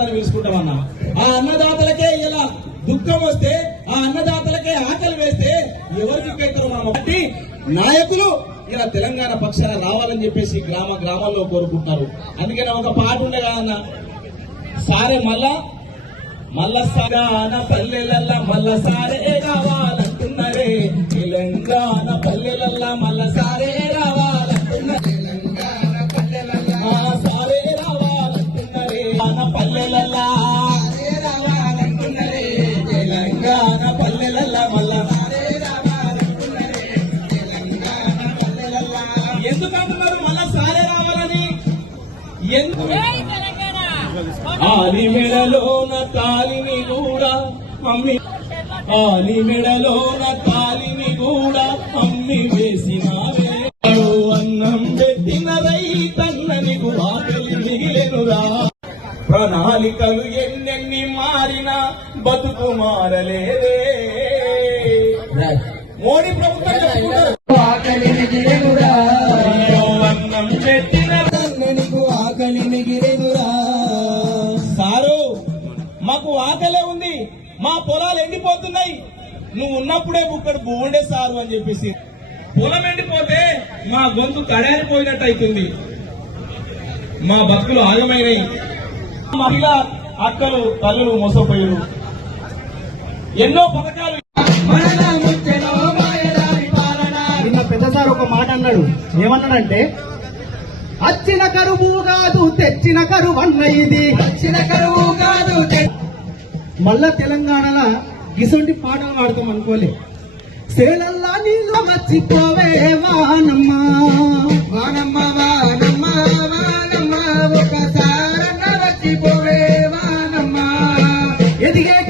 పిలుచుకుంటామన్నా. ఆ అన్నదాతలకే ఇలా దుఃఖం వస్తే, ఆ అన్నదాతలకే ఆకలి వేస్తే ఎవరికి ఎక్కవుతారు మనం? కాబట్టి నాయకులు ఇలా తెలంగాణ పక్షాన రావాలని చెప్పేసి గ్రామాల్లో కోరుకుంటున్నారు. అందుకని ఒక పాట ఉండే కదన్న, సారే మల్ల సాగాన పల్లెలల్లా మల్ల సారే రావాలంటున్నారే, తెలంగాణ పల్లెలల్లా మల్ల సారే రావాలంటున్నారు, సారే రావాలంటున్నారే పల్లెలల్లా రావాలంటున్నారే, తెలంగాణ పల్లెలల్లా మల్ల సారే రావాలంటున్నారే, తెలంగాణ పల్లెలల్లా. ఎందుకంటున్నారు మళ్ళా సారే రావాలని? ఎందుకు? ఆలి మెడలోన తాలిని కూడా అమ్మి, ఆలి మెడలోన తాలిని కూడా అమ్మి వేసినావే, అన్నం పెట్టిన రైతన్నని ఆకలి మిగిలెనురా. ప్రణాళికలు ఎన్నెన్ని మారినా బతుకు మారలేదే. మోడీ ప్రభుత్వం ఆకలి మిగిలెనురా, అన్నం పెట్టిన ఆకలి మిగిలెనురా. సారు మాకు ఆకలే ఉంది, మా పొలాలు ఎండిపోతున్నాయి, నువ్వు ఉన్నప్పుడే బుక్కడు బోండే సారు అని చెప్పేసి. పొలం ఎండిపోతే మా గొంతు కడారిపోయినట్టు అవుతుంది, మా బతుకులు ఆగమైనవి. మహిళా అక్కలు తల్లులు మోసపోయారు. ఎన్నో పథకాలు. నిన్న పెద్ద సార్ ఒక మాట అన్నాడు. ఏమన్నాడంటే, వచ్చిన కరువు కాదు తెచ్చిన కరువు అన్న, ఇది వచ్చిన కరువు కాదు. మళ్ళా తెలంగాణలో గిసొంటి పాటలు పాడతాం అనుకోలే. సేలల్లా నీళ్ళు మర్చిపోవే వానమ్మ, వానమ్మ వానమ్మ వానమ్మ, ఒకసారన్న మర్చిపోవే వానమ్మ. ఎదిగే